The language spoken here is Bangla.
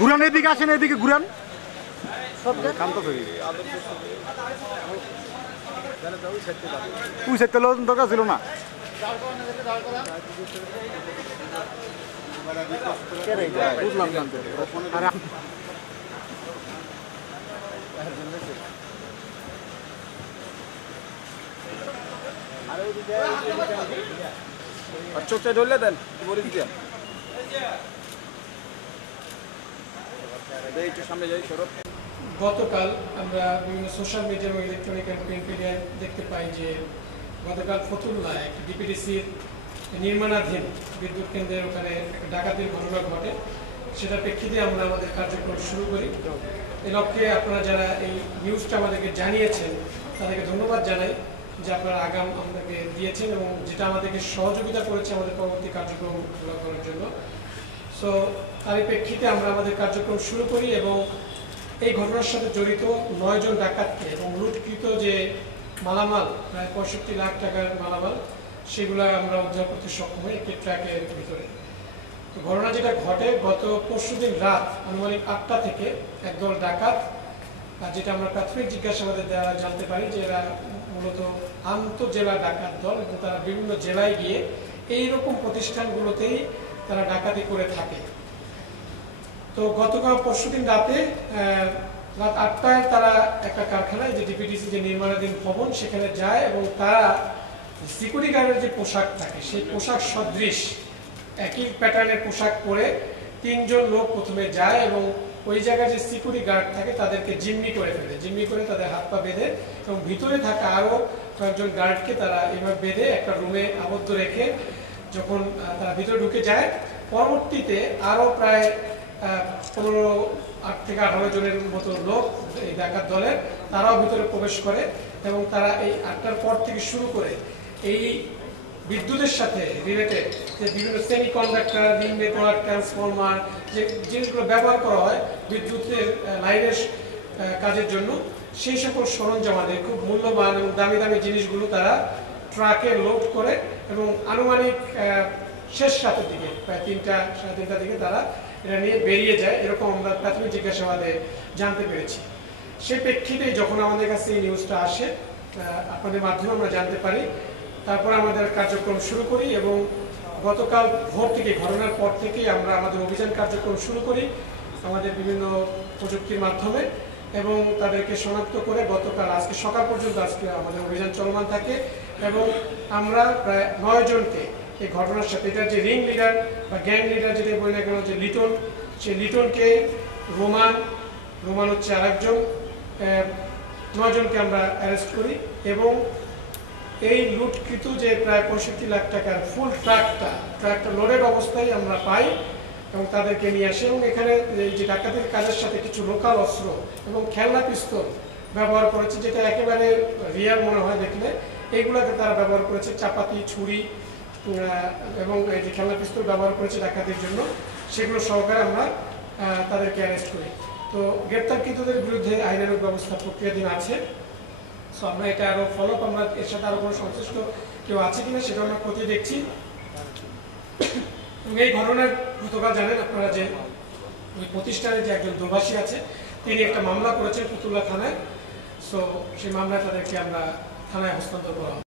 ঘুরান, এদিকে আসেন, এদিকে ঘুরান। তুই সেটা দরকার ছিল না। চোখটা ধরলে দেন সামনে যাই। গতকাল আমরা বিভিন্ন সোশ্যাল মিডিয়া এবং ইলেকট্রনিক অ্যান্ড প্রিন্ট মিডিয়ায় দেখতে পাই যে গতকাল ফতুল্লায় একটি ডিপিডিসির নির্মাণাধীন বিদ্যুৎ কেন্দ্রের ওখানে একটা ডাকাতির ঘটনা ঘটে। সেটার প্রেক্ষিতে আমরা আমাদের কার্যক্রম শুরু করি। এ লক্ষ্যে আপনারা যারা এই নিউজটা আমাদেরকে জানিয়েছেন তাদেরকে ধন্যবাদ জানাই যে আপনারা আগাম আমাদেরকে দিয়েছেন এবং যেটা আমাদেরকে সহযোগিতা করেছে আমাদের পরবর্তী কার্যক্রম করার জন্য। সো তারই প্রেক্ষিতে আমরা আমাদের কার্যক্রম শুরু করি এবং এই ঘটনার সাথে জড়িত 9 জন ডাকাতকে এবং লুটকৃত যে মালামাল প্রায় 65 লাখ টাকার মালামাল সেগুলো আমরা উদ্ধার করতে সক্ষম হই একটি ট্র্যাকের ভিতরে। তো ঘটনা যেটা ঘটে গত পরশুদিন রাত আনুমানিক 8টা থেকে একদল ডাকাত, আর যেটা আমরা প্রাথমিক জিজ্ঞাসাবাদের দ্বারা জানতে পারি যে এরা মূলত আন্তঃজেলা ডাকাত দল এবং তারা বিভিন্ন জেলায় গিয়ে এইরকম প্রতিষ্ঠানগুলোতেই তারা ডাকাতি করে থাকে। তো গতকাল পরশুদিন রাতে রাত 8টায় তারা একটা কারখানায় যে ডিপিডিসি যে নির্মাণাধীন ভবন সেখানে যায় এবং তারা সিকিউরিটি গার্ডের যে পোশাক থাকে সেই পোশাক সদৃশ একই প্যাটার্নের পোশাক পরে 3 জন লোক প্রথমে যায় এবং ওই জায়গায় যে সিকিউরিটি গার্ড থাকে তাদেরকে জিম্মি করে ফেলে। জিম্মি করে তাদের হাত পা বেঁধে এবং ভিতরে থাকা আরও কয়েকজন গার্ডকে তারা এভাবে বেঁধে একটা রুমে আবদ্ধ রেখে যখন তারা ভিতরে ঢুকে যায়, পরবর্তীতে আরও প্রায় 8 থেকে 18 জনের মতো লোক এই ডাকাত দলের তারাও ভিতরে প্রবেশ করে এবং তারা এই 8টার পর থেকে শুরু করে এই বিদ্যুতের সাথে রিলেটেড যে বিভিন্ন সেমিকন্ডাক্টর, রিং নেটওয়ার্ক, ট্রান্সফরমার যে জিনিসগুলো ব্যবহার করা হয় বিদ্যুতের লাইনের কাজের জন্য, সেই সকল সরঞ্জামাদের খুব মূল্যবান এবং দামি দামি জিনিসগুলো তারা ট্রাকে লোড করে এবং আনুমানিক শেষ রাতের দিকে প্রায় 3টা সাড়ে 3টার দিকে তারা এটা নিয়ে বেরিয়ে যায়, এরকম আমরা প্রাথমিক জিজ্ঞাসাবাদে জানতে পেরেছি। সেই প্রেক্ষিতে যখন আমাদের কাছে এই নিউজটা আসে আপনাদের মাধ্যমে আমরা জানতে পারি, তারপর আমাদের কার্যক্রম শুরু করি এবং গতকাল ভোর থেকে ঘটনার পর থেকেই আমরা আমাদের অভিযান কার্যক্রম শুরু করি আমাদের বিভিন্ন প্রযুক্তির মাধ্যমে এবং তাদেরকে শনাক্ত করে গতকাল আজকে সকাল পর্যন্ত আজকে আমাদের অভিযান চলমান থাকে এবং আমরা প্রায় 9 জনকে এই ঘটনার সাথে, এটার যে রিং লিডার বা গ্যাং লিডার যেটা বলি না কেন যে লিটন, সেই লিটনকে, রোমান হচ্ছে আরেকজন, 9 জনকে আমরা অ্যারেস্ট করি এবং এই লুটকৃত যে প্রায় 65 লাখ টাকার ফুল ট্রাকটা লোডেড অবস্থায় আমরা পাই এবং তাদেরকে নিয়ে আসি এবং এখানে এই যে ডাকাতির কাজের সাথে কিছু লোকাল অস্ত্র এবং খেলনা পিস্তল ব্যবহার করেছে, যেটা একেবারে রিয়াল মনে হয় দেখলে। এইগুলোকে তারা ব্যবহার করেছে, চাপাতি, ছুরি এবং এই যে খেলনা পিস্তল ব্যবহার করেছে ডাকাতির জন্য, সেগুলো সহকারে আমরা তাদেরকে অ্যারেস্ট করি। তো গ্রেপ্তারকৃতদের বিরুদ্ধে আইনানুগ ব্যবস্থা প্রক্রিয়াধীন আছে। সো আমরা এটা আরও ফলো আপ, আমরা এর সাথে আরও কোনো সংশ্লিষ্ট কেউ আছে কিনা সেটা আমরা খতিয়ে দেখছি। এবং এই ঘটনার গতকাল জানেন আপনারা যে ওই প্রতিষ্ঠানে যে একজন প্রবাসী আছে তিনি একটা মামলা করেছেন ফতুল্লা থানায়। সো সেই মামলায় তাদেরকে আমরা থানায় হস্তান্তর করা